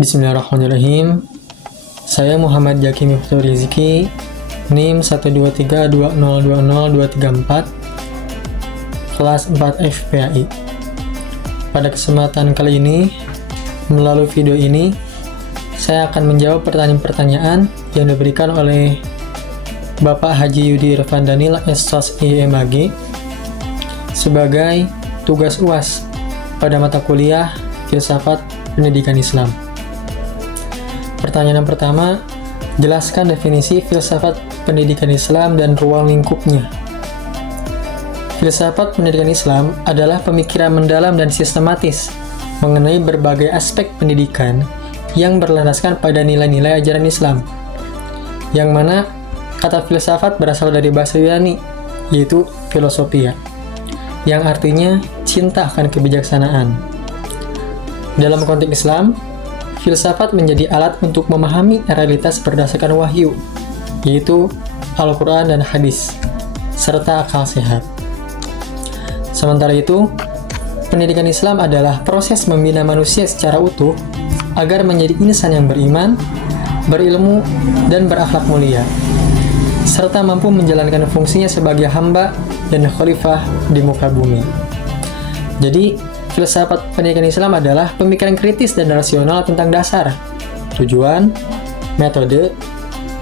Bismillahirrahmanirrahim. Saya Muhammad Jaki Miftuh Rizki, NIM 12320202234, kelas 4 FPAI. Pada kesempatan kali ini, melalui video ini, saya akan menjawab pertanyaan-pertanyaan yang diberikan oleh Bapak Haji Yudi Irfan Danil SOS IMAG sebagai tugas UAS pada mata kuliah Filsafat Pendidikan Islam. Pertanyaan yang pertama, jelaskan definisi filsafat pendidikan Islam dan ruang lingkupnya. Filsafat pendidikan Islam adalah pemikiran mendalam dan sistematis mengenai berbagai aspek pendidikan yang berlandaskan pada nilai-nilai ajaran Islam, yang mana kata filsafat berasal dari bahasa Yunani, yaitu filosofia, yang artinya cinta akan kebijaksanaan. Dalam konteks Islam, filsafat menjadi alat untuk memahami realitas berdasarkan wahyu, yaitu Al-Quran dan hadis, serta akal sehat. Sementara itu, pendidikan Islam adalah proses membina manusia secara utuh agar menjadi insan yang beriman, berilmu, dan berakhlak mulia, serta mampu menjalankan fungsinya sebagai hamba dan khalifah di muka bumi. Jadi, filsafat pendidikan Islam adalah pemikiran kritis dan rasional tentang dasar, tujuan, metode,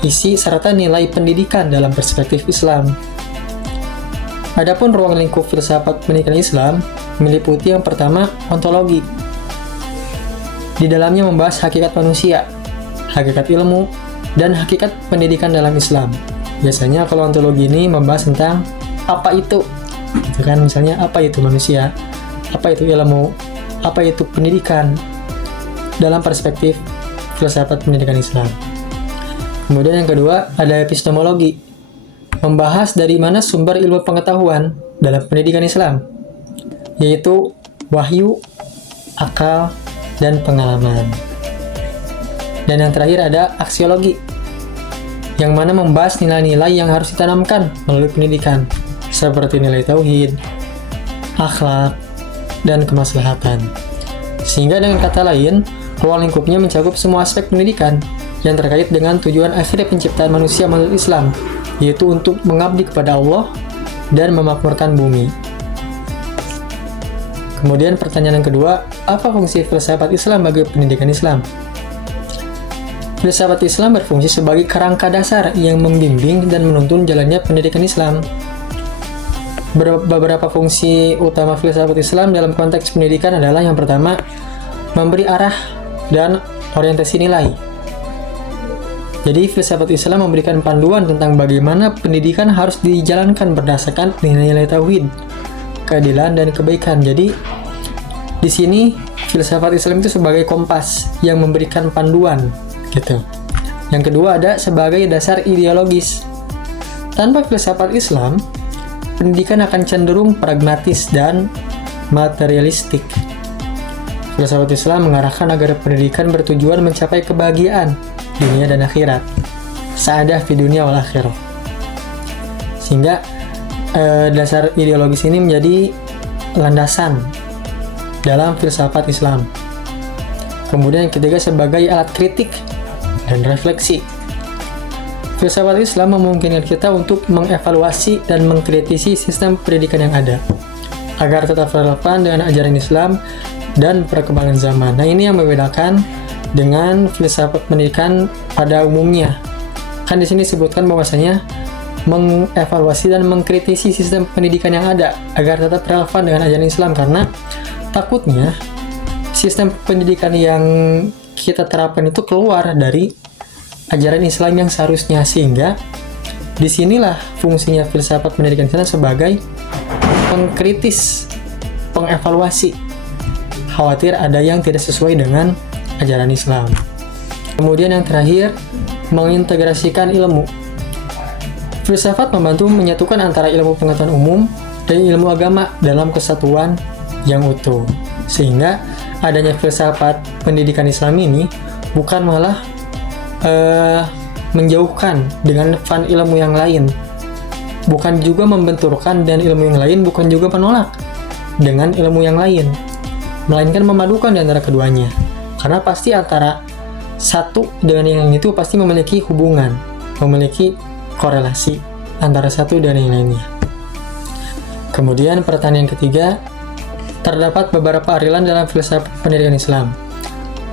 isi, serta nilai pendidikan dalam perspektif Islam. Adapun ruang lingkup filsafat pendidikan Islam meliputi yang pertama, ontologi. Di dalamnya membahas hakikat manusia, hakikat ilmu, dan hakikat pendidikan dalam Islam. Biasanya kalau ontologi ini membahas tentang apa itu, gitu kan? Misalnya apa itu manusia, apa itu ilmu, apa itu pendidikan dalam perspektif filsafat pendidikan Islam. Kemudian yang kedua, ada epistemologi, membahas dari mana sumber ilmu pengetahuan dalam pendidikan Islam, yaitu wahyu, akal, dan pengalaman. Dan yang terakhir ada aksiologi, yang mana membahas nilai-nilai yang harus ditanamkan melalui pendidikan, seperti nilai tauhid, akhlak, dan kemaslahatan. Sehingga dengan kata lain, ruang lingkupnya mencakup semua aspek pendidikan yang terkait dengan tujuan akhir penciptaan manusia menurut Islam, yaitu untuk mengabdi kepada Allah dan memakmurkan bumi. Kemudian pertanyaan yang kedua, apa fungsi filsafat Islam bagi pendidikan Islam? Filsafat Islam berfungsi sebagai kerangka dasar yang membimbing dan menuntun jalannya pendidikan Islam. Beberapa fungsi utama filsafat Islam dalam konteks pendidikan adalah yang pertama, memberi arah dan orientasi nilai. Jadi filsafat Islam memberikan panduan tentang bagaimana pendidikan harus dijalankan berdasarkan nilai-nilai tauhid, keadilan, dan kebaikan. Jadi di sini filsafat Islam itu sebagai kompas yang memberikan panduan, gitu. Yang kedua ada sebagai dasar ideologis. Tanpa filsafat Islam, pendidikan akan cenderung pragmatis dan materialistik. Filsafat Islam mengarahkan agar pendidikan bertujuan mencapai kebahagiaan dunia dan akhirat, sa'adah fi dunia wal akhirah. Sehingga dasar ideologis ini menjadi landasan dalam filsafat Islam. Kemudian yang ketiga sebagai alat kritik dan refleksi. Filsafat Islam memungkinkan kita untuk mengevaluasi dan mengkritisi sistem pendidikan yang ada, agar tetap relevan dengan ajaran Islam dan perkembangan zaman. Nah, ini yang membedakan dengan filsafat pendidikan pada umumnya. Kan di sini disebutkan bahwasanya mengevaluasi dan mengkritisi sistem pendidikan yang ada agar tetap relevan dengan ajaran Islam, karena takutnya sistem pendidikan yang kita terapkan itu keluar dari ajaran Islam yang seharusnya, sehingga disinilah fungsinya filsafat pendidikan Islam sebagai pengkritis, pengevaluasi, khawatir ada yang tidak sesuai dengan ajaran Islam. Kemudian yang terakhir, mengintegrasikan ilmu. Filsafat membantu menyatukan antara ilmu pengetahuan umum dan ilmu agama dalam kesatuan yang utuh, sehingga adanya filsafat pendidikan Islam ini bukan malah menjauhkan dengan fan ilmu yang lain, bukan juga membenturkan dan ilmu yang lain, bukan juga menolak dengan ilmu yang lain, melainkan memadukan di antara keduanya. karena pasti antara satu dengan yang lain itu pasti memiliki hubungan, memiliki korelasi antara satu dan yang lainnya. Kemudian pertanyaan ketiga, terdapat beberapa aliran dalam filsafat pendidikan Islam.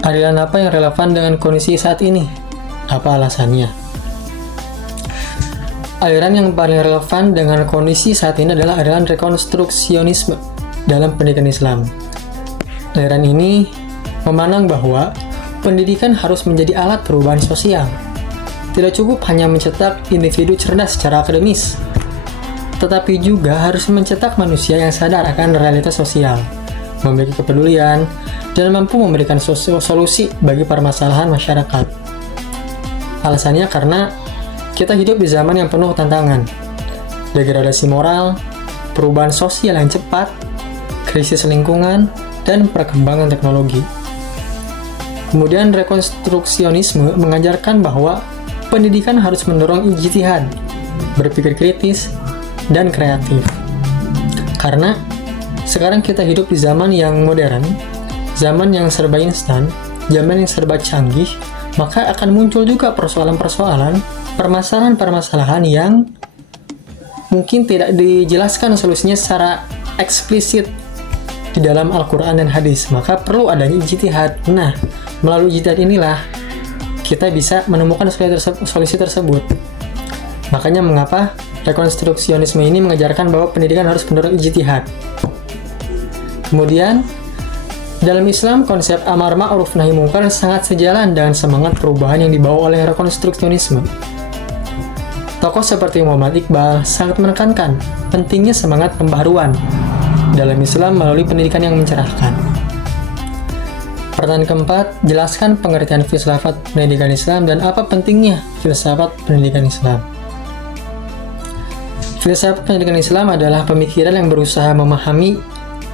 Aliran apa yang relevan dengan kondisi saat ini? Apa alasannya? Aliran yang paling relevan dengan kondisi saat ini adalah aliran rekonstruksionisme dalam pendidikan Islam. Aliran ini memandang bahwa pendidikan harus menjadi alat perubahan sosial. Tidak cukup hanya mencetak individu cerdas secara akademis, tetapi juga harus mencetak manusia yang sadar akan realitas sosial, memiliki kepedulian, dan mampu memberikan solusi bagi permasalahan masyarakat. Alasannya karena kita hidup di zaman yang penuh tantangan, degradasi moral, perubahan sosial yang cepat, krisis lingkungan, dan perkembangan teknologi. Kemudian rekonstruksionisme mengajarkan bahwa pendidikan harus mendorong ijtihad, berpikir kritis, dan kreatif. Karena sekarang kita hidup di zaman yang modern, zaman yang serba instan, zaman yang serba canggih, maka akan muncul juga persoalan-persoalan, permasalahan-permasalahan yang mungkin tidak dijelaskan solusinya secara eksplisit di dalam Al-Quran dan hadis. Maka perlu adanya ijtihad. Nah, melalui ijtihad inilah kita bisa menemukan solusi tersebut. Makanya mengapa rekonstruksionisme ini mengajarkan bahwa pendidikan harus mendorong ijtihad. Kemudian, dalam Islam, konsep amar ma'ruf nahi munkar sangat sejalan dengan semangat perubahan yang dibawa oleh rekonstruksionisme. Tokoh seperti Muhammad Iqbal sangat menekankan pentingnya semangat pembaharuan dalam Islam melalui pendidikan yang mencerahkan. Pertanyaan keempat, jelaskan pengertian filsafat pendidikan Islam dan apa pentingnya filsafat pendidikan Islam. Filsafat pendidikan Islam adalah pemikiran yang berusaha memahami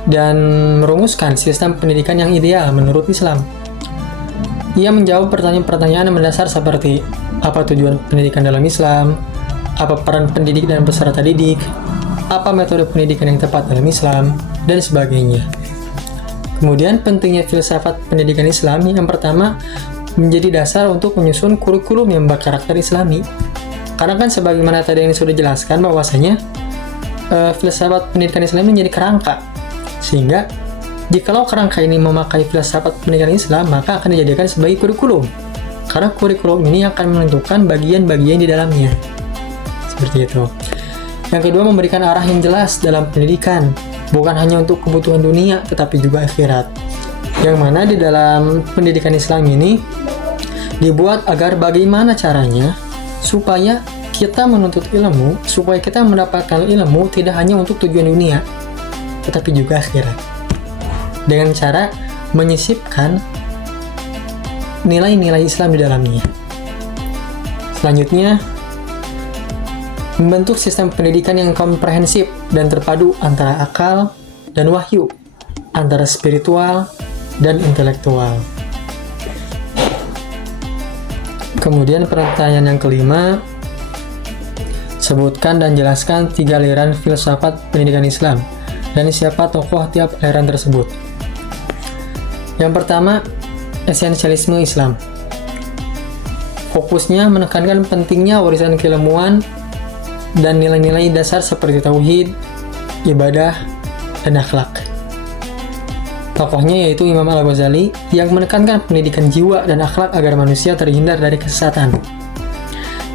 dan merumuskan sistem pendidikan yang ideal menurut Islam. Ia menjawab pertanyaan-pertanyaan yang mendasar seperti apa tujuan pendidikan dalam Islam, apa peran pendidik dan peserta didik, apa metode pendidikan yang tepat dalam Islam, dan sebagainya. Kemudian pentingnya filsafat pendidikan Islam yang pertama menjadi dasar untuk menyusun kurikulum yang berkarakter Islami. Karena kan sebagaimana tadi yang sudah dijelaskan bahwasanya filsafat pendidikan Islam menjadi kerangka. Sehingga jikalau kerangka ini memakai filsafat pendidikan Islam, maka akan dijadikan sebagai kurikulum. Karena kurikulum ini akan menentukan bagian-bagian di dalamnya. Seperti itu. Yang kedua, memberikan arah yang jelas dalam pendidikan, bukan hanya untuk kebutuhan dunia, tetapi juga akhirat. Yang mana di dalam pendidikan Islam ini dibuat agar bagaimana caranya supaya kita menuntut ilmu, supaya kita mendapatkan ilmu tidak hanya untuk tujuan dunia, tetapi juga akhirat. Dengan cara menyisipkan nilai-nilai Islam di dalamnya. Selanjutnya, membentuk sistem pendidikan yang komprehensif dan terpadu antara akal dan wahyu, antara spiritual dan intelektual. Kemudian pertanyaan yang kelima, sebutkan dan jelaskan 3 aliran filsafat pendidikan Islam dan siapa tokoh tiap aliran tersebut. Yang pertama, esensialisme Islam. Fokusnya menekankan pentingnya warisan keilmuan dan nilai-nilai dasar seperti tauhid, ibadah, dan akhlak. Tokohnya yaitu Imam Al-Ghazali yang menekankan pendidikan jiwa dan akhlak agar manusia terhindar dari kesesatan.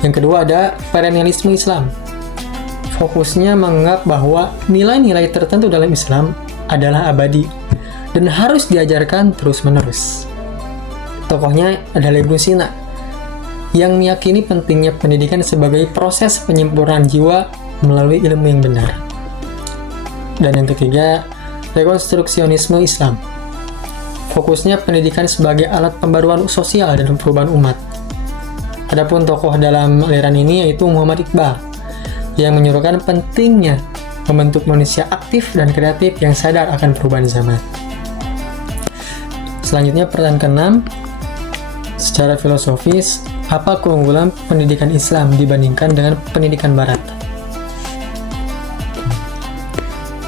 Yang kedua ada perennialisme Islam. Fokusnya menganggap bahwa nilai-nilai tertentu dalam Islam adalah abadi dan harus diajarkan terus-menerus. Tokohnya adalah Ibnu Sina yang meyakini pentingnya pendidikan sebagai proses penyempurnaan jiwa melalui ilmu yang benar. Dan yang ketiga, rekonstruksionisme Islam. Fokusnya pendidikan sebagai alat pembaruan sosial dan perubahan umat. Adapun tokoh dalam aliran ini yaitu Muhammad Iqbal yang menyuruhkan pentingnya membentuk manusia aktif dan kreatif yang sadar akan perubahan zaman. Selanjutnya pertanyaan ke-6, secara filosofis, apa keunggulan pendidikan Islam dibandingkan dengan pendidikan Barat?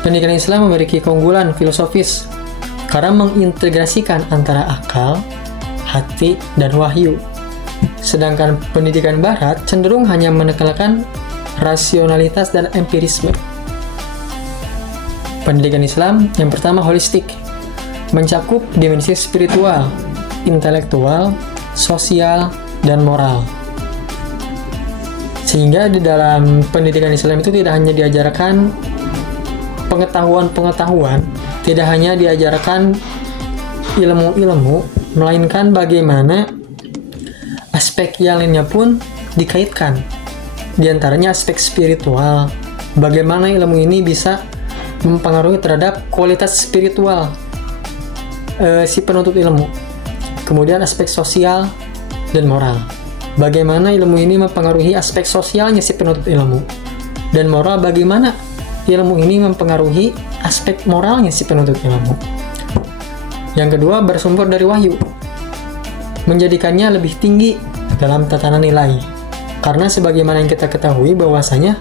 Pendidikan Islam memiliki keunggulan filosofis karena mengintegrasikan antara akal, hati, dan wahyu. Sedangkan pendidikan Barat cenderung hanya menekankan rasionalitas dan empirisme. Pendidikan Islam yang pertama holistik, mencakup dimensi spiritual, intelektual, sosial, dan moral. Sehingga di dalam pendidikan Islam itu tidak hanya diajarkan pengetahuan-pengetahuan, tidak hanya diajarkan ilmu-ilmu, melainkan bagaimana aspek yang lainnya pun dikaitkan. Di antaranya aspek spiritual, bagaimana ilmu ini bisa mempengaruhi terhadap kualitas spiritual si penuntut ilmu. Kemudian aspek sosial dan moral, bagaimana ilmu ini mempengaruhi aspek sosialnya si penuntut ilmu, dan moral, bagaimana ilmu ini mempengaruhi aspek moralnya si penuntut ilmu. Yang kedua, bersumber dari wahyu, menjadikannya lebih tinggi dalam tatanan nilai. Karena sebagaimana yang kita ketahui bahwasanya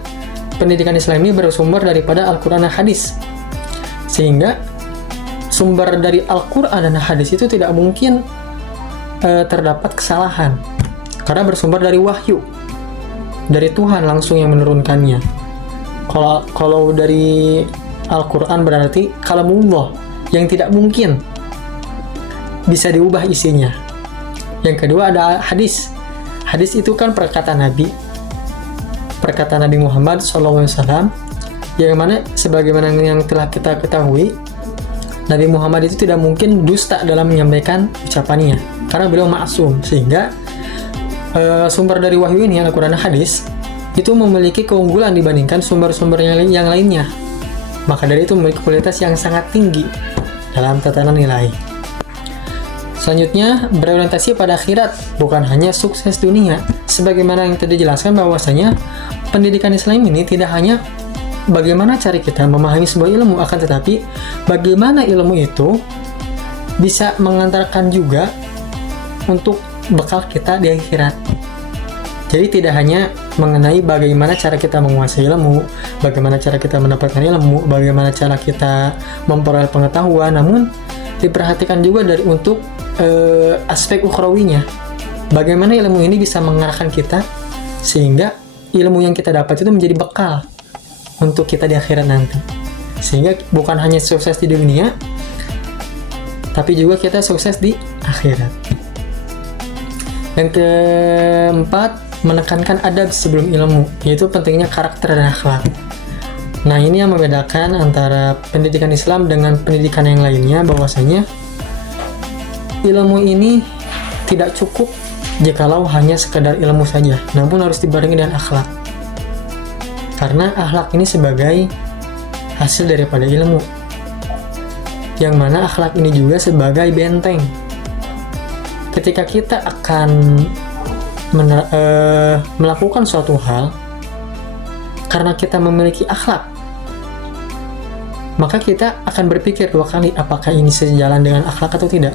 pendidikan Islam ini bersumber daripada Al-Quran dan Hadis. Sehingga sumber dari Al-Quran dan Hadis itu tidak mungkin terdapat kesalahan. Karena bersumber dari wahyu, dari Tuhan langsung yang menurunkannya. Kalau dari Al-Quran berarti kalamullah yang tidak mungkin bisa diubah isinya. Yang kedua ada hadis. Hadis itu kan perkataan Nabi Muhammad SAW, yang mana sebagaimana yang telah kita ketahui, Nabi Muhammad itu tidak mungkin dusta dalam menyampaikan ucapannya, karena beliau maksum. Sehingga sumber dari wahyu ini, Al-Quran dan Hadis, itu memiliki keunggulan dibandingkan sumber-sumber yang lainnya. Maka dari itu memiliki kualitas yang sangat tinggi dalam tatanan nilai. Selanjutnya, berorientasi pada akhirat, bukan hanya sukses dunia. Sebagaimana yang tadi dijelaskan bahwasanya pendidikan Islam ini tidak hanya bagaimana cara kita memahami sebuah ilmu, akan tetapi bagaimana ilmu itu bisa mengantarkan juga untuk bekal kita di akhirat. Jadi tidak hanya mengenai bagaimana cara kita menguasai ilmu, bagaimana cara kita mendapatkan ilmu, bagaimana cara kita memperoleh pengetahuan, namun diperhatikan juga untuk aspek ukhrawinya. Bagaimana ilmu ini bisa mengarahkan kita sehingga ilmu yang kita dapat itu menjadi bekal untuk kita di akhirat nanti. Sehingga bukan hanya sukses di dunia, tapi juga kita sukses di akhirat. Yang keempat, menekankan adab sebelum ilmu, yaitu pentingnya karakter dan akhlak. Nah, ini yang membedakan antara pendidikan Islam dengan pendidikan yang lainnya, bahwasanya ilmu ini tidak cukup jikalau hanya sekedar ilmu saja, namun harus dibarengi dengan akhlak. Karena akhlak ini sebagai hasil daripada ilmu, yang mana akhlak ini juga sebagai benteng. Ketika kita akan melakukan suatu hal karena kita memiliki akhlak, maka kita akan berpikir dua kali apakah ini sejalan dengan akhlak atau tidak,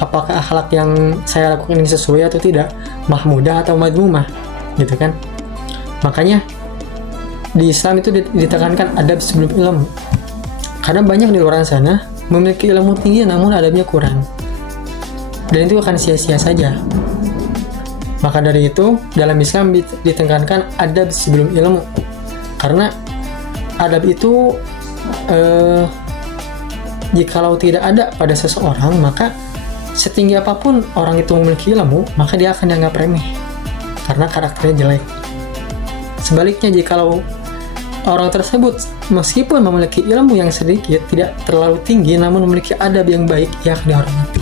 apakah akhlak yang saya lakukan ini sesuai atau tidak, mahmudah atau madmumah, gitu kan. Makanya di Islam itu ditekankan adab sebelum ilmu, karena banyak di luar sana memiliki ilmu tinggi namun adabnya kurang, dan itu akan sia-sia saja. Maka dari itu, dalam Islam ditekankan adab sebelum ilmu. Karena adab itu, jikalau tidak ada pada seseorang, maka setinggi apapun orang itu memiliki ilmu, maka dia akan dianggap remeh. Karena karakternya jelek. Sebaliknya, jikalau orang tersebut meskipun memiliki ilmu yang sedikit, tidak terlalu tinggi, namun memiliki adab yang baik, ia akan dihormati.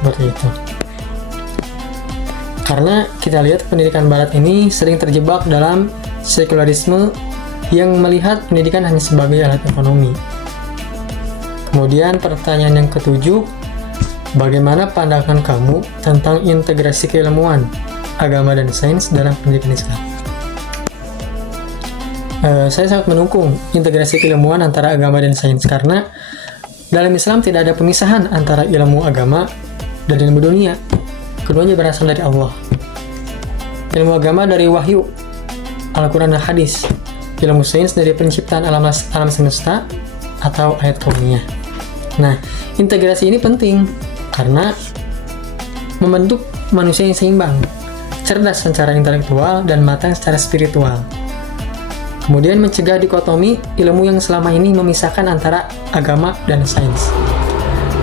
Seperti itu. Karena kita lihat pendidikan Barat ini sering terjebak dalam sekularisme yang melihat pendidikan hanya sebagai alat ekonomi. Kemudian pertanyaan yang ketujuh, bagaimana pandangan kamu tentang integrasi keilmuan, agama dan sains dalam pendidikan Islam? Saya sangat mendukung integrasi keilmuan antara agama dan sains, karena dalam Islam tidak ada pemisahan antara ilmu agama dan ilmu dunia. Keduanya berasal dari Allah. Ilmu agama dari wahyu, Al-Quran dan Hadis. Ilmu sains dari penciptaan alam semesta atau ayat kauniyah. Nah, integrasi ini penting karena membentuk manusia yang seimbang, cerdas secara intelektual dan matang secara spiritual. Kemudian mencegah dikotomi ilmu yang selama ini memisahkan antara agama dan sains.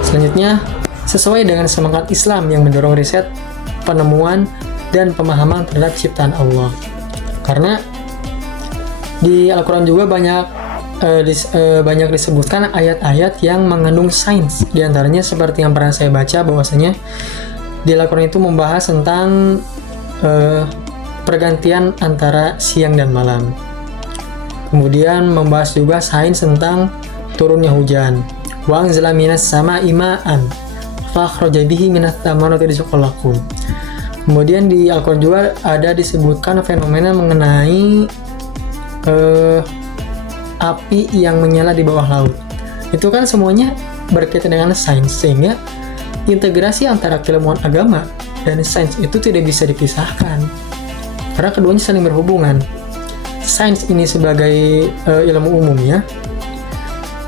Selanjutnya, sesuai dengan semangat Islam yang mendorong riset, penemuan, dan pemahaman terhadap ciptaan Allah. Karena di Al-Quran juga banyak disebutkan ayat-ayat yang mengandung sains. Di antaranya seperti yang pernah saya baca, bahwasanya di Al-Quran itu membahas tentang pergantian antara siang dan malam. Kemudian membahas juga sains tentang turunnya hujan. Wa anzala minas sama'i ma'an fakhraja bihi minats thamarati rizqan lakum. Kemudian di Al-Quran juga ada disebutkan fenomena mengenai api yang menyala di bawah laut. Itu kan semuanya berkaitan dengan sains, sehingga integrasi antara keilmuan agama dan sains itu tidak bisa dipisahkan, karena keduanya saling berhubungan. Sains ini sebagai ilmu umumnya,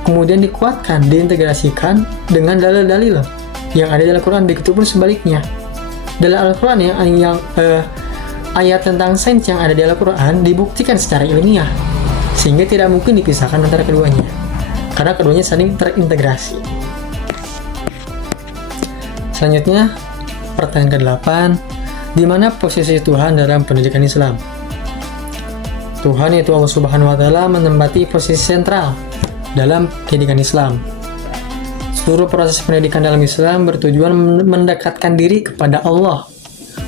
kemudian dikuatkan, diintegrasikan dengan dalil-dalil yang ada dalam Al-Quran. Begitupun sebaliknya, dalam Al-Quran yang ayat tentang sains yang ada di Al-Quran dibuktikan secara ilmiah, sehingga tidak mungkin dipisahkan antara keduanya, karena keduanya saling terintegrasi. Selanjutnya, pertanyaan ke-8, di mana posisi Tuhan dalam pendidikan Islam? Tuhan, yaitu Allah Subhanahu wa Ta'ala, menempati posisi sentral dalam pendidikan Islam. Seluruh proses pendidikan dalam Islam bertujuan mendekatkan diri kepada Allah,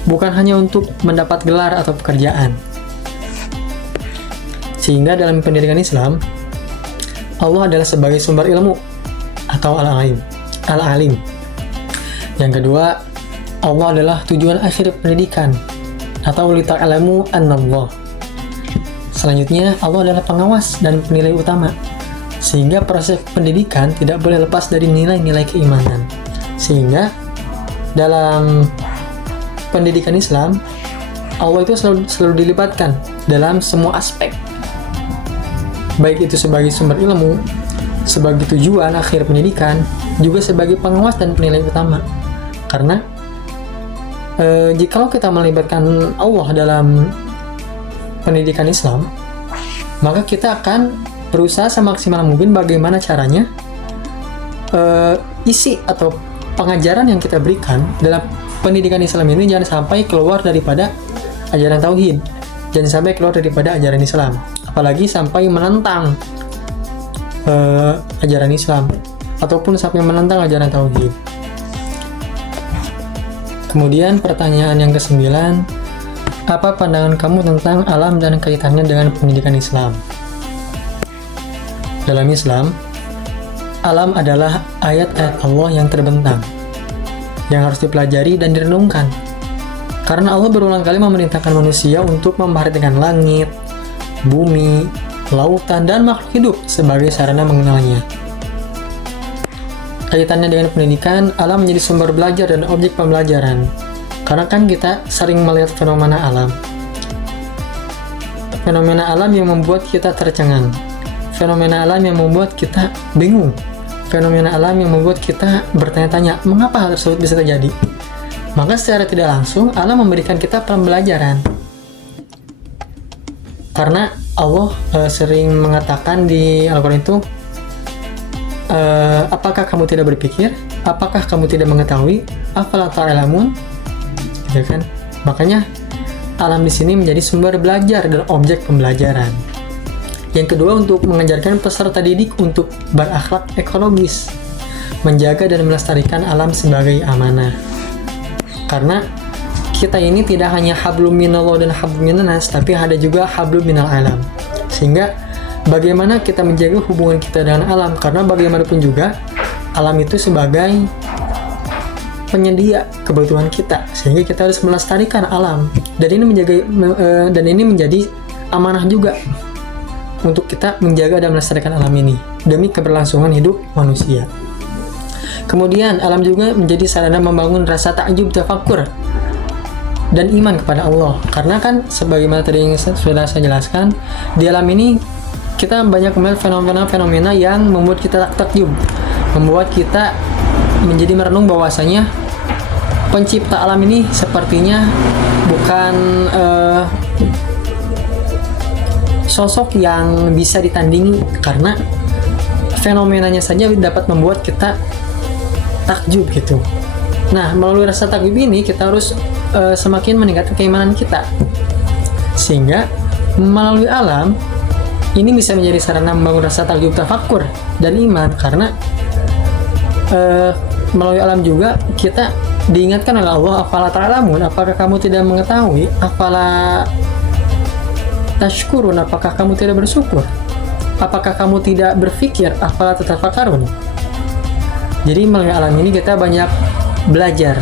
bukan hanya untuk mendapat gelar atau pekerjaan. Sehingga dalam pendidikan Islam, Allah adalah sebagai sumber ilmu atau al-alim. Yang kedua, Allah adalah tujuan akhir pendidikan atau lita'alamu annallah. Selanjutnya, Allah adalah pengawas dan penilai utama, sehingga proses pendidikan tidak boleh lepas dari nilai-nilai keimanan. Sehingga dalam pendidikan Islam, Allah itu selalu dilibatkan dalam semua aspek, baik itu sebagai sumber ilmu, sebagai tujuan akhir pendidikan, juga sebagai pengawas dan penilai utama. Karena jikalau kita melibatkan Allah dalam pendidikan Islam, maka kita akan berusaha semaksimal mungkin bagaimana caranya isi atau pengajaran yang kita berikan dalam pendidikan Islam ini jangan sampai keluar daripada ajaran tauhid, jangan sampai keluar daripada ajaran Islam, apalagi sampai menentang ajaran Islam ataupun sampai menentang ajaran tauhid. Kemudian pertanyaan yang ke-9, apa pandangan kamu tentang alam dan kaitannya dengan pendidikan Islam? Dalam Islam, alam adalah ayat-ayat Allah yang terbentang, yang harus dipelajari dan direnungkan. Karena Allah berulang kali memerintahkan manusia untuk memperhatikan langit, bumi, lautan, dan makhluk hidup sebagai sarana mengenalnya. Kaitannya dengan pendidikan, alam menjadi sumber belajar dan objek pembelajaran. Karena kan kita sering melihat fenomena alam. Fenomena alam yang membuat kita tercengang. Fenomena alam yang membuat kita bingung. Fenomena alam yang membuat kita bertanya-tanya, mengapa hal tersebut bisa terjadi? Maka secara tidak langsung, alam memberikan kita pembelajaran. Karena Allah sering mengatakan di Al-Quran itu, apakah kamu tidak berpikir? Apakah kamu tidak mengetahui? Afala ta'lamun? Gitu kan? Makanya alam di sini menjadi sumber belajar dan objek pembelajaran. Yang kedua, untuk mengajarkan peserta didik untuk berakhlak ekologis, menjaga dan melestarikan alam sebagai amanah. Karena kita ini tidak hanya hablum minallah dan hablum minannas, tapi ada juga hablum minal alam. Sehingga bagaimana kita menjaga hubungan kita dengan alam, karena bagaimanapun juga alam itu sebagai penyedia kebutuhan kita, sehingga kita harus melestarikan alam, dan ini menjadi amanah juga untuk kita menjaga dan melestarikan alam ini demi keberlangsungan hidup manusia. Kemudian alam juga menjadi sarana membangun rasa takjub, tafakkur, dan iman kepada Allah. Karena kan sebagaimana tadi yang sudah saya jelaskan, di alam ini kita banyak melihat fenomena-fenomena yang membuat kita takjub, membuat kita menjadi merenung bahwasanya pencipta alam ini sepertinya bukan sosok yang bisa ditandingi, karena fenomenanya saja dapat membuat kita takjub gitu. Nah, melalui rasa takjub ini kita harus semakin meningkatkan keimanan kita, sehingga melalui alam ini bisa menjadi sarana membangun rasa takjub, tafakur, dan iman. Karena melalui alam juga kita diingatkan oleh Allah, afala ta'lamun, apakah kamu tidak mengetahui, afala tashkurun, apakah kamu tidak bersyukur, apakah kamu tidak berpikir, afala tatafakkarun. Jadi melalui alam ini kita banyak belajar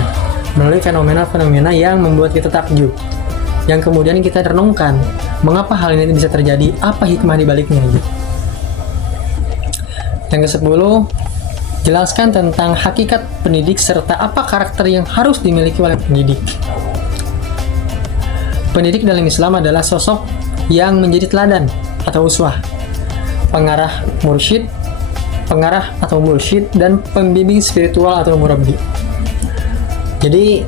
melalui fenomena-fenomena yang membuat kita takjub, yang kemudian kita renungkan mengapa hal ini bisa terjadi, apa hikmah di baliknya gitu. Yang ke-10, jelaskan tentang hakikat pendidik serta apa karakter yang harus dimiliki oleh pendidik. Pendidik dalam Islam adalah sosok yang menjadi teladan atau uswah, pengarah mursyid, pengarah atau mursyid, dan pembimbing spiritual atau murabbi. Jadi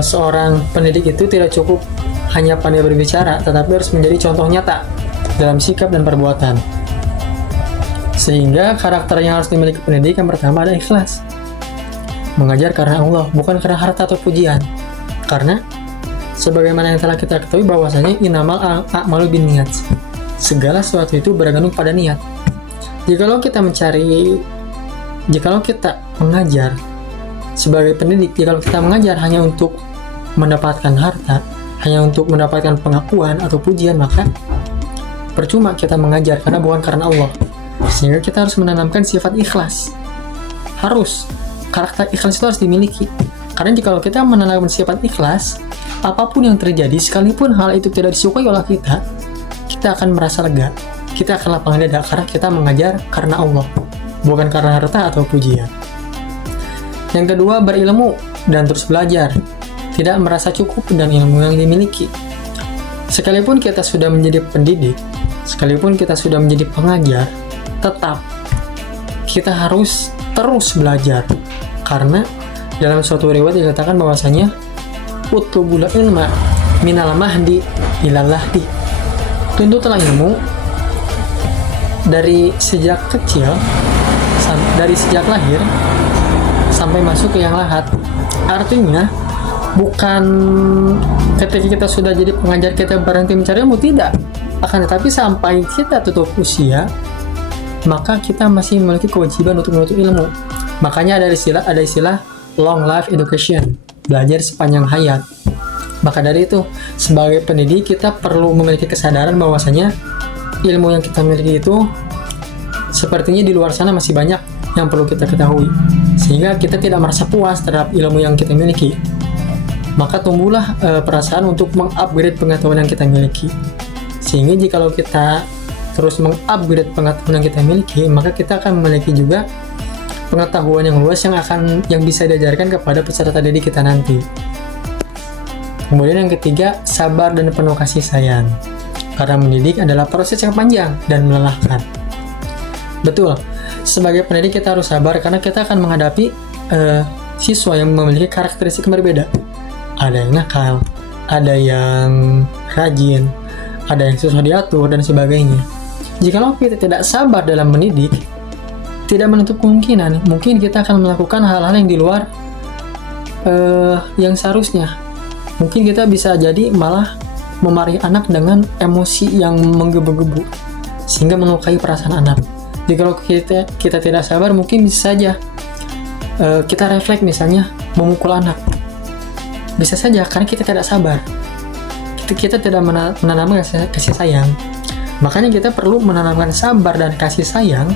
seorang pendidik itu tidak cukup hanya pandai berbicara, tetapi harus menjadi contoh nyata dalam sikap dan perbuatan. Sehingga karakter yang harus dimiliki pendidik yang pertama adalah ikhlas. Mengajar karena Allah, bukan karena harta atau pujian. Karena sebagaimana yang telah kita ketahui bahwasanya innamal a'malu binniyat. Segala sesuatu itu bergantung pada niat. Jikalau kita mengajar sebagai pendidik, jikalau kita mengajar hanya untuk mendapatkan harta, hanya untuk mendapatkan pengakuan atau pujian, maka percuma kita mengajar karena bukan karena Allah. Sehingga kita harus menanamkan sifat ikhlas. Karakter ikhlas itu harus dimiliki. Karena jikalau kita menanamkan sifat ikhlas, apapun yang terjadi, sekalipun hal itu tidak disukai oleh kita akan merasa lega. Kita akan lapang dada karena kita mengajar karena Allah, bukan karena harta atau pujian. Yang kedua, berilmu dan terus belajar. Tidak merasa cukup dengan ilmu yang dimiliki. Sekalipun kita sudah menjadi pendidik, sekalipun kita sudah menjadi pengajar, tetap kita harus terus belajar. Karena dalam suatu riwayat dikatakan bahwasanya utlubul ilma minal mahdi ilal lahdi. Tuntutlah ilmu dari sejak kecil, dari sejak lahir sampai masuk ke yang lahat. Artinya bukan ketika kita sudah jadi pengajar kita berhenti mencari ilmu, tidak. Akan tetapi sampai kita tutup usia, maka kita masih memiliki kewajiban untuk menuntut ilmu. Makanya ada istilah long life education, belajar sepanjang hayat. Maka dari itu, sebagai pendidik kita perlu memiliki kesadaran bahwasanya ilmu yang kita miliki itu sepertinya di luar sana masih banyak yang perlu kita ketahui, sehingga kita tidak merasa puas terhadap ilmu yang kita miliki. Maka tumbuhlah perasaan untuk mengupgrade pengetahuan yang kita miliki. Sehingga jikalau kita terus mengupgrade pengetahuan yang kita miliki, maka kita akan memiliki juga pengetahuan yang luas yang bisa diajarkan kepada peserta didik kita nanti. Kemudian yang ketiga, sabar dan penuh kasih sayang. Karena mendidik adalah proses yang panjang dan melelahkan. Betul, sebagai pendidik kita harus sabar karena kita akan menghadapi siswa yang memiliki karakteristik berbeda. Ada yang nakal, ada yang rajin, ada yang susah diatur, dan sebagainya. Jikalau kita tidak sabar dalam mendidik, tidak menutup kemungkinan mungkin kita akan melakukan hal-hal yang di luar yang seharusnya. Mungkin kita bisa jadi malah memarahi anak dengan emosi yang menggebu-gebu sehingga melukai perasaan anak. Jikalau kita tidak sabar, mungkin bisa saja kita refleks misalnya memukul anak. Bisa saja karena kita tidak sabar. Kita tidak menanamkan kasih sayang. Makanya kita perlu menanamkan sabar dan kasih sayang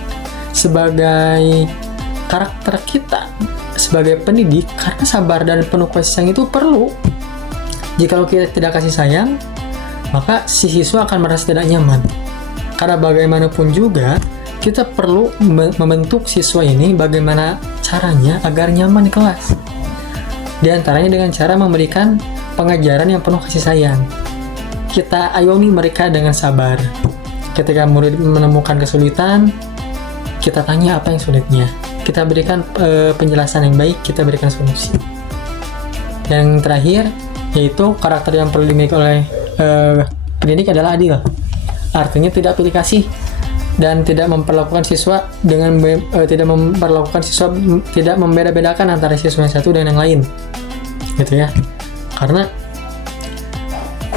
sebagai karakter kita sebagai pendidik, karena sabar dan penuh kasih sayang itu perlu. Jikalau kita tidak kasih sayang, maka si siswa akan merasa tidak nyaman. Karena bagaimanapun juga kita perlu membentuk siswa ini bagaimana caranya agar nyaman di kelas. Di antaranya dengan cara memberikan pengajaran yang penuh kasih sayang. Kita ayomi mereka dengan sabar. Ketika murid menemukan kesulitan, kita tanya apa yang sulitnya. Kita berikan penjelasan yang baik, kita berikan solusi. Yang terakhir, yaitu karakter yang perlu dimiliki oleh pendidik adalah adil. Artinya tidak pilih kasih dan tidak memperlakukan siswa tidak membeda-bedakan antara siswa yang satu dengan yang lain, gitu ya. Karena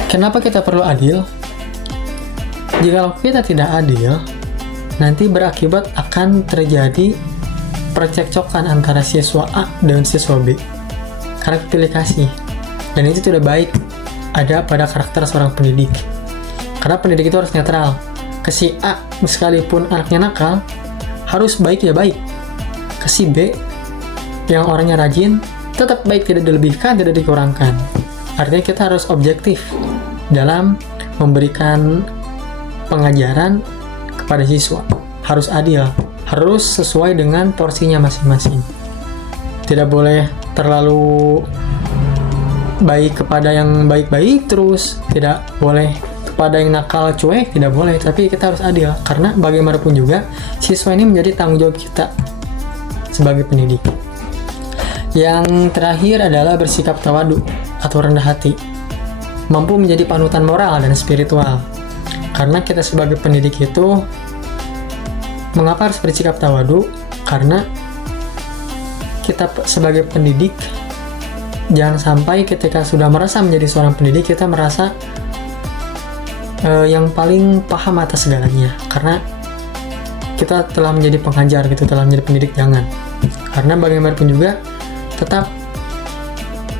kenapa kita perlu adil? Jika kita tidak adil, nanti berakibat akan terjadi percekcokan antara siswa A dan siswa B karena pilih kasih, dan itu tidak baik ada pada karakter seorang pendidik. Karena pendidik itu harus netral. Ke si A sekalipun anaknya nakal, harus baik ya baik. Ke si B yang orangnya rajin, tetap baik, tidak dilebihkan, tidak dikurangkan. Artinya kita harus objektif dalam memberikan pengajaran kepada siswa. Harus adil, harus sesuai dengan porsinya masing-masing. Tidak boleh terlalu baik kepada yang baik-baik terus, tidak boleh kepada yang nakal cuek, tidak boleh. Tapi kita harus adil, karena bagaimanapun juga siswa ini menjadi tanggung jawab kita sebagai pendidik. Yang terakhir adalah bersikap tawadu atau rendah hati, mampu menjadi panutan moral dan spiritual. Karena kita sebagai pendidik itu, mengapa harus bersikap tawadu? Karena kita sebagai pendidik, jangan sampai ketika sudah merasa menjadi seorang pendidik, kita merasa yang paling paham atas segalanya. Karena kita telah menjadi pengajar gitu, telah menjadi pendidik, jangan. Karena bagaimanapun juga, tetap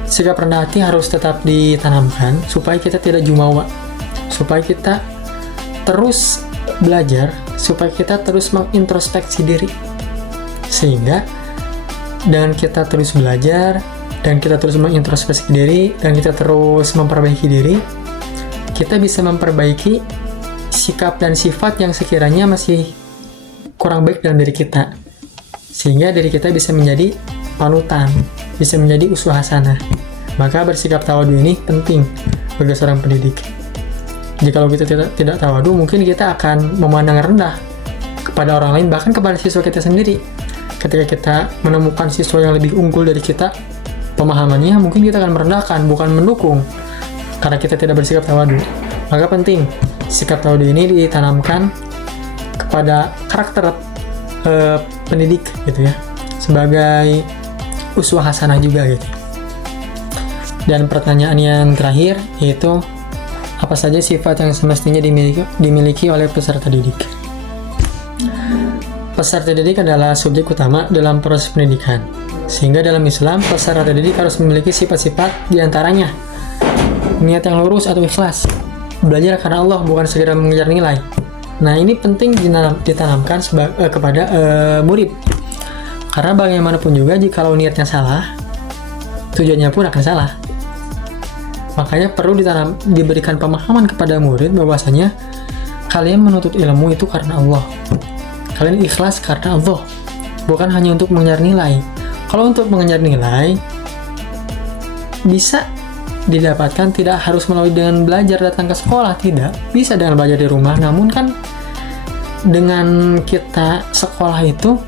sikap rendah hati harus tetap ditanamkan supaya kita tidak jumawa, supaya kita terus belajar, supaya kita terus mengintrospeksi diri. Sehingga dengan kita terus belajar dan kita terus mengintrospeksi diri dan kita terus memperbaiki diri, kita bisa memperbaiki sikap dan sifat yang sekiranya masih kurang baik dalam diri kita, sehingga diri kita bisa menjadi panutan, bisa menjadi uswah hasanah. Maka bersikap tawadu ini penting bagi seorang pendidik. Jikalau kita tidak tawadu, mungkin kita akan memandang rendah kepada orang lain, bahkan kepada siswa kita sendiri. Ketika kita menemukan siswa yang lebih unggul dari kita pemahamannya, mungkin kita akan merendahkan, bukan mendukung, karena kita tidak bersikap tawadu. Maka penting sikap tawadu ini ditanamkan kepada karakter pendidik gitu ya, sebagai uswah hasanah juga gitu. Dan pertanyaan yang terakhir yaitu, apa saja sifat yang semestinya dimiliki oleh peserta didik? Peserta didik adalah subjek utama dalam proses pendidikan, sehingga dalam Islam peserta didik harus memiliki sifat-sifat diantaranya niat yang lurus atau ikhlas, belajar karena Allah, bukan sekedar mengejar nilai. Nah, ini penting ditanamkan kepada murid, karena bagaimanapun juga jikalau niatnya salah, tujuannya pun akan salah. Makanya perlu diberikan pemahaman kepada murid bahwasanya kalian menuntut ilmu itu karena Allah, kalian ikhlas karena Allah, bukan hanya untuk mengejar nilai. Kalau untuk mengejar nilai bisa didapatkan tidak harus melalui dengan belajar datang ke sekolah, tidak, bisa dengan belajar di rumah. Namun kan dengan kita sekolah itu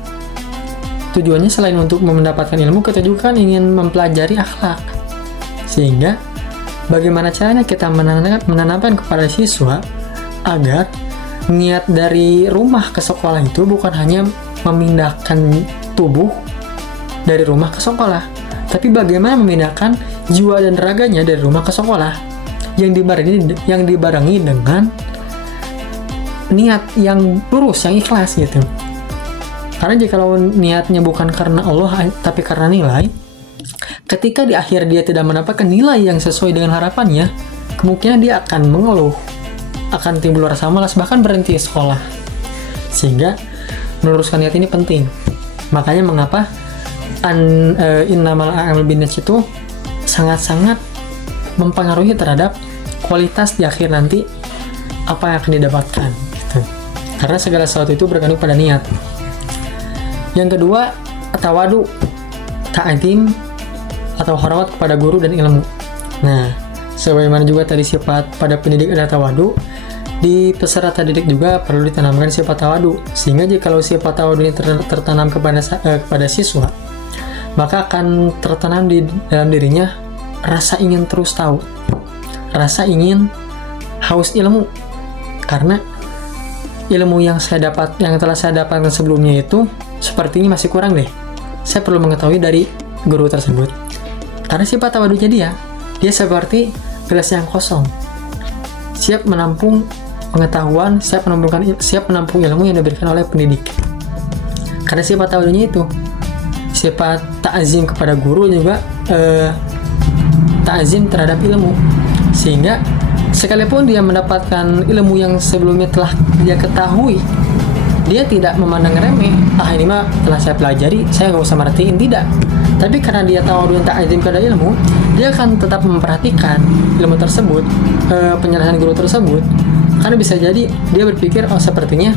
tujuannya selain untuk mendapatkan ilmu, kita juga kan ingin mempelajari akhlak. Sehingga bagaimana caranya kita menanamkan kepada siswa agar niat dari rumah ke sekolah itu bukan hanya memindahkan tubuh dari rumah ke sekolah, tapi bagaimana memindahkan jiwa dan raganya dari rumah ke sekolah yang dibarengi dengan niat yang lurus, yang ikhlas gitu. Karena jikalau niatnya bukan karena Allah tapi karena nilai, ketika di akhir dia tidak mendapatkan nilai yang sesuai dengan harapannya, kemungkinan dia akan mengeluh, akan timbul rasa malas, bahkan berhenti sekolah. Sehingga meluruskan niat ini penting. Makanya mengapa innamal a'malu binniyat itu sangat-sangat mempengaruhi terhadap kualitas di akhir nanti apa yang akan didapatkan gitu. Karena segala sesuatu itu bergantung pada niat. Yang kedua, tawadu, ta'zim atau hormat kepada guru dan ilmu. Nah, sebagaimana juga tadi sifat pada pendidik ada tawadu, di peserta didik juga perlu ditanamkan sifat tawadu. Sehingga jikalau sifat tawadu ini tertanam kepada siswa, maka akan tertanam di dalam dirinya rasa ingin terus tahu, rasa ingin haus ilmu. Karena ilmu yang telah saya dapatkan sebelumnya itu sepertinya masih kurang deh. Saya perlu mengetahui dari guru tersebut. Karena sifat tawadunya dia seperti gelas yang kosong, siap menampung pengetahuan, siap menampung ilmu yang diberikan oleh pendidik. Karena sifat tawadunya itu, sifat ta'zim kepada guru juga ta'zim terhadap ilmu, sehingga sekalipun dia mendapatkan ilmu yang sebelumnya telah dia ketahui, dia tidak memandang remeh, ini mah telah saya pelajari, saya nggak usah merhatiin, tidak. Tapi karena dia tahu dan ta'zim kepada ilmu, dia akan tetap memperhatikan ilmu tersebut, penjelasan guru tersebut. Karena bisa jadi dia berpikir, sepertinya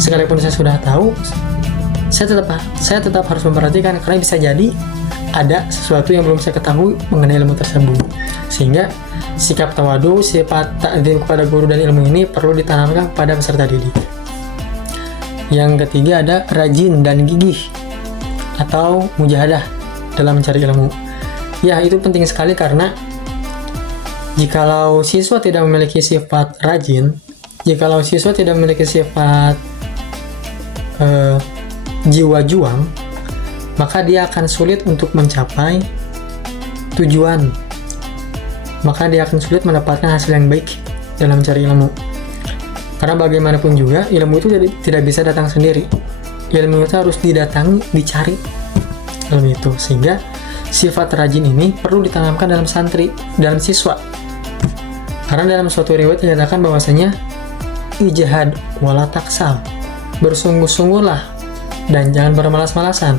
sekalipun saya sudah tahu, saya tetap harus memperhatikan, karena bisa jadi ada sesuatu yang belum saya ketahui mengenai ilmu tersebut. Sehingga sikap tawadu, sifat ta'zim kepada guru dan ilmu ini perlu ditanamkan pada peserta didik. Yang ketiga ada rajin dan gigih atau mujahadah dalam mencari ilmu. Ya, itu penting sekali, karena jikalau siswa tidak memiliki sifat rajin, jikalau siswa tidak memiliki sifat jiwa juang, maka dia akan sulit untuk mencapai tujuan. Maka dia akan sulit mendapatkan hasil yang baik dalam mencari ilmu. Karena bagaimanapun juga, ilmu itu tidak bisa datang sendiri. Ilmu itu harus didatangi, dicari ilmu itu. Sehingga sifat rajin ini perlu ditanamkan dalam santri, dalam siswa. Karena dalam suatu riwayat dikatakan bahwasanya ijtihad wala taksal, bersungguh-sungguhlah dan jangan bermalas-malasan.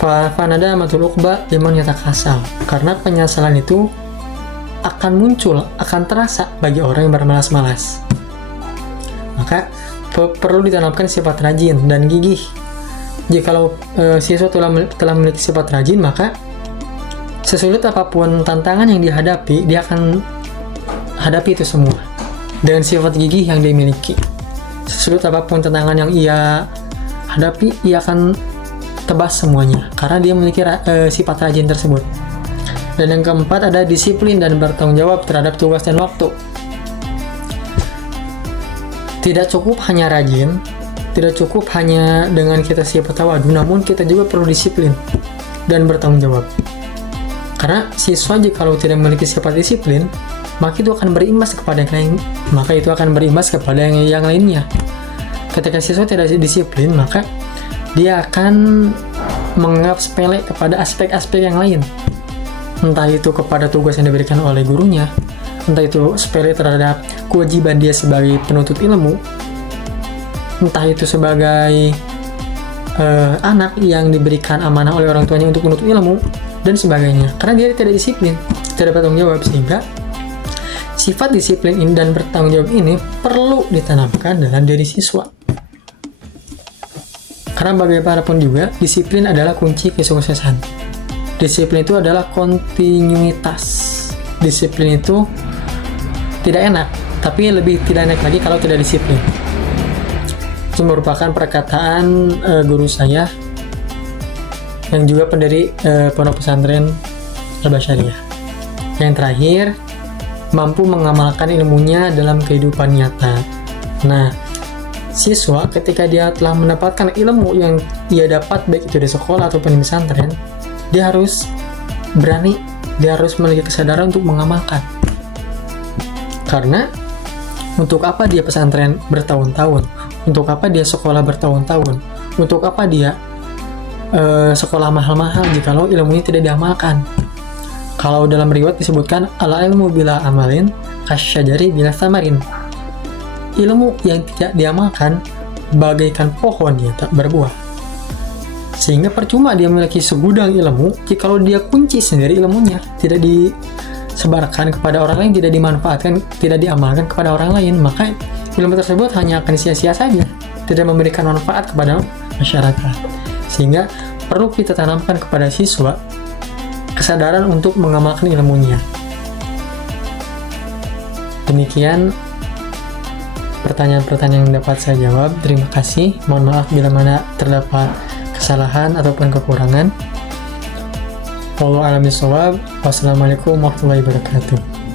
Fanada matul uqba liman yatakasal, karena penyesalan itu akan muncul, akan terasa bagi orang yang bermalas-malas. Maka perlu ditanamkan sifat rajin dan gigih. Jikalau siswa telah memiliki sifat rajin, maka sesulit apapun tantangan yang dihadapi, dia akan hadapi itu semua dengan sifat gigih yang dia miliki. Sesulit apapun tantangan yang ia hadapi, ia akan tebas semuanya, karena dia memiliki sifat rajin tersebut. Dan yang keempat ada disiplin dan bertanggung jawab terhadap tugas dan waktu. Tidak cukup hanya rajin, tidak cukup hanya dengan kita sifat tawadu, namun kita juga perlu disiplin dan bertanggung jawab. Karena siswa jikalau tidak memiliki sifat disiplin, maka itu akan berimbas kepada yang lainnya. Ketika siswa tidak disiplin, maka dia akan menganggap sepele kepada aspek-aspek yang lain. Entah itu kepada tugas yang diberikan oleh gurunya, entah itu sepele terhadap kewajiban dia sebagai penuntut ilmu, entah itu sebagai anak yang diberikan amanah oleh orang tuanya untuk menuntut ilmu, dan sebagainya. Karena dia tidak disiplin, tidak bertanggung jawab, sehingga sifat disiplin ini dan bertanggung jawab ini perlu ditanamkan dalam diri siswa. Karena bagaimanapun juga, disiplin adalah kunci kesuksesan. Disiplin itu adalah kontinuitas. Disiplin itu tidak enak, tapi lebih tidak enak lagi kalau tidak disiplin. Itu merupakan perkataan guru saya yang juga pendiri pondok pesantren Al-Basyariah. Yang terakhir, mampu mengamalkan ilmunya dalam kehidupan nyata. Nah, siswa ketika dia telah mendapatkan ilmu yang ia dapat baik itu di sekolah ataupun di pesantren, dia harus berani, dia harus memiliki kesadaran untuk mengamalkan. Karena untuk apa dia pesantren bertahun-tahun? Untuk apa dia sekolah bertahun-tahun? Untuk apa dia sekolah mahal-mahal jikalau ilmunya tidak diamalkan? Kalau dalam riwayat disebutkan ala ilmu bila amalin kasyajari bila samarin. Ilmu yang tidak diamalkan bagaikan pohon yang tak berbuah. Sehingga percuma dia memiliki segudang ilmu jikalau dia kunci sendiri ilmunya, tidak disebarkan kepada orang lain, tidak dimanfaatkan, tidak diamalkan kepada orang lain, maka ilmu tersebut hanya akan sia-sia saja, tidak memberikan manfaat kepada masyarakat. Sehingga perlu kita tanamkan kepada siswa kesadaran untuk mengamalkan ilmunya. Demikian pertanyaan-pertanyaan yang dapat saya jawab. Terima kasih. Mohon maaf bila mana terdapat kesalahan ataupun kekurangan. Wallahu a'lam bishawab. Wassalamualaikum warahmatullahi wabarakatuh.